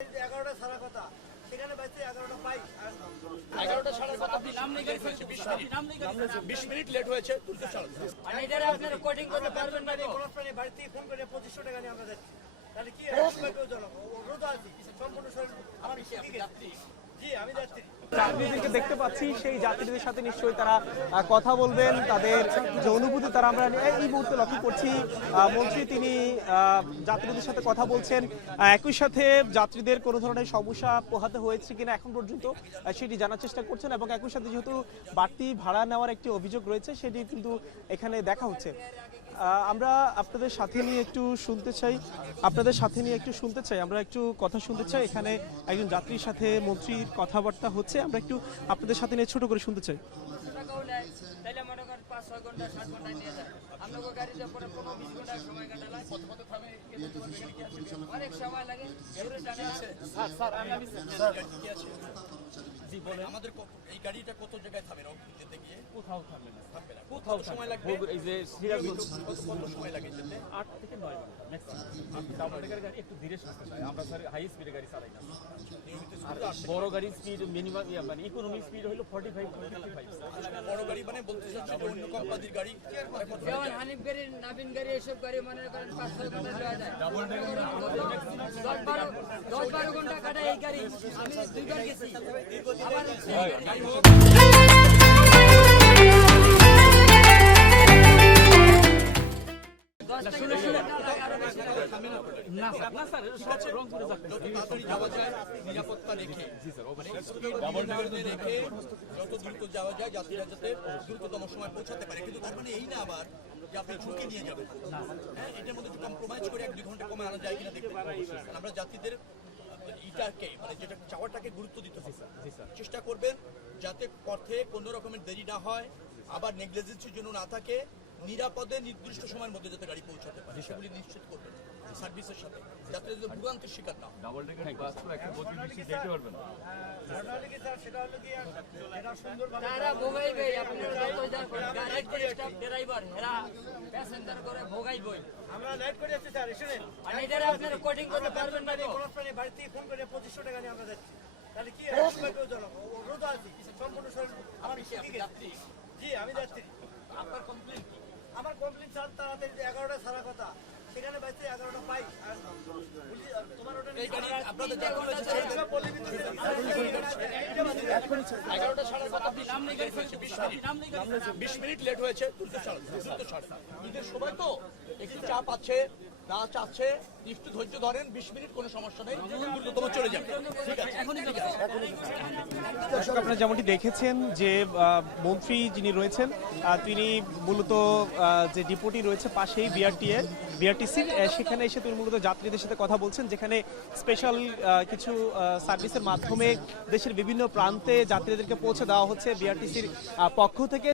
11টা সারা কথা সেখানে বাইতে 11টা পাই 11টা সারা কথা আপনি নাম নেই গাড়ি ফেলছে 20 মিনিট লেট হয়েছে তুলতে চালান আর এটারে আপনারা কোডিং করতে পারবেন না কোনো প্রাণী বাড়িতে ফোন করে 2500 টাকা নিয়ে আমরা যাচ্ছি তাহলে কি কেউ জানাবো রোদ আছে সম্পূর্ণ শরীর আমার যাত্রী জি আমি যাত্রী যাত্রীদেরকে দেখতে পাচ্ছি সেই যাত্রীদের সাথে নিশ্চয়ই তারা কথা বলবেন তাদের যে অনুভূতি তারা আমরা এই মুহূর্তে লক্ষ্য করছি মন্ত্রী তিনি যাত্রীদের সাথে কথা বলছেন একই সাথে যাত্রীদের কোনো ধরনের সমস্যা পোহাতে হয়েছে কিনা এখন পর্যন্ত সেটি জানার চেষ্টা করছেন এবং একই সাথে যেহেতু বাড়তি ভাড়া নেওয়ার একটি অভিযোগ রয়েছে সেটি কিন্তু এখানে দেখা হচ্ছে আমরা আপনাদের সাথে নিয়ে একটু শুনতে চাই আমরা একটু কথা শুনতে চাই এখানে একজন যাত্রীর সাথে মন্ত্রীর কথাবার্তা হচ্ছে আমরা একটু আপনাদের সাথে নিয়ে ছোট করে শুনতে চাই তাইলে মনে করেন 5-6 ঘন্টা 7 ঘন্টা নিয়ে যায় আপনাকে গাড়িতে পরে 15-20 ঘন্টা সময় কাটালাম কত থামে অনেক সময় লাগে স্যার কি আছে জি বলেন আমাদের এই গাড়িটা কত জায়গায় থামে যেতে গিয়ে কোথাও থামবে না কোথাও সময় লাগবে এই যে সিরাজগঞ্জ কত সময় লাগে যেতে 8 থেকে 9 ঘন্টা ম্যাক্সিমাম ডাবল ডেকার গাড়ি একটু ধীরে সুস্থ চাই আমরা স্যার হাই স্পিডে গাড়ি চালাই না আর বড় গাড়ির স্পিড মিনিমাম মানে ইকোনমিক স্পিড হলো 45 55 বড় গাড়ি মানে বলতে চাচ্ছি যে অন্য কোম্পানির গাড়ি যেমন হানিফ গাড়ি নাবিন গাড়ি এসব গাড়ি মনে করেন 5-6 ঘন্টা যাওয়া যায় ডাবল ডেকার 10-12 ঘন্টা কাটা এই গাড়ি আমি দুইবার গেছি আবার নিরাপত্তা রেখে যত দ্রুত যাওয়া যায় যাত্রীরা যাতে দ্রুততম সময় পৌঁছাতে পারে কিন্তু তার মানে এই না আবার যে আপনি ঝুঁকি নিয়ে যাবেন হ্যাঁ এটার মধ্যে একটু কম্প্রোমাইজ করে 1-2 ঘন্টা কমে আনা যায় কিনা দেখতে আমরা যাত্রীদের ইটাকে মানে যেটা চাওয়াটাকে গুরুত্ব দিতে হবে চেষ্টা করবেন যাতে পথে কোনো রকমের দেরি না হয় আবার নেগলিজেন্সির জন্য না থাকে নিরাপদে নির্দিষ্ট সময়ের মধ্যে যাতে গাড়ি পৌঁছাতে পারে সেগুলি নিশ্চিত করবেন সার্ভিসের সাথে যাতে ভোগান্তির শিকার না ডাবল ডেকার বাস তো একটা গতি বেশি যেতে পারবে না সেটা হলো কি এটা সুন্দরভাবে তারা ভোগাইবে আপনারা গাড়ির স্টাফ ড্রাইভার এরা প্যাসেঞ্জার করে ভোগাইবই আমরা লাইট করে যাচ্ছি স্যার শুনেন আর এটারে আপনারা কোডিং করতে পারবেন না কোনো প্রাণী বাড়িতে ফোন করে 2500 টাকা নিয়ে আমরা যাচ্ছি তাহলে কি কেউ জানাবো রোদ আছে সম্পূর্ণ শরীর আমার যাত্রী জি আমি যাত্রী আপনার কমপ্লেন কি আমার কমপ্লেন স্যার তাড়াতাড়ি 11টা সারা কথা সেখানে বাইতে 11টা পাই আর তোমার ওটা এই গাড়ি আপনাদের যাত্রীরা ছেড়ে দেবে বলে দিতে 11টা সারা কথা আপনি নাম নেই গাড়ি ফেলছে 20 মিনিট লেট হয়েছে তুলতে চালান ঈদের সময় তো একটু চাপ আছে না চাচ্ছে একটু ধৈর্য ধরেন 20 মিনিট কোনো সমস্যা নেই দ্রুততম চলে যাবে ঠিক আছে দর্শক আপনারা যেমনটি দেখেছেন যে মন্ত্রী যিনি রয়েছেন তিনি মূলত যে ডিপোটি রয়েছে পাশেই বিআরটিসির সেখানে এসে তিনি মূলত যাত্রীদের সাথে কথা বলছেন যেখানে স্পেশাল কিছু সার্ভিসের মাধ্যমে দেশের বিভিন্ন প্রান্তে যাত্রীদেরকে পৌঁছে দেওয়া হচ্ছে বিআরটিসির পক্ষ থেকে।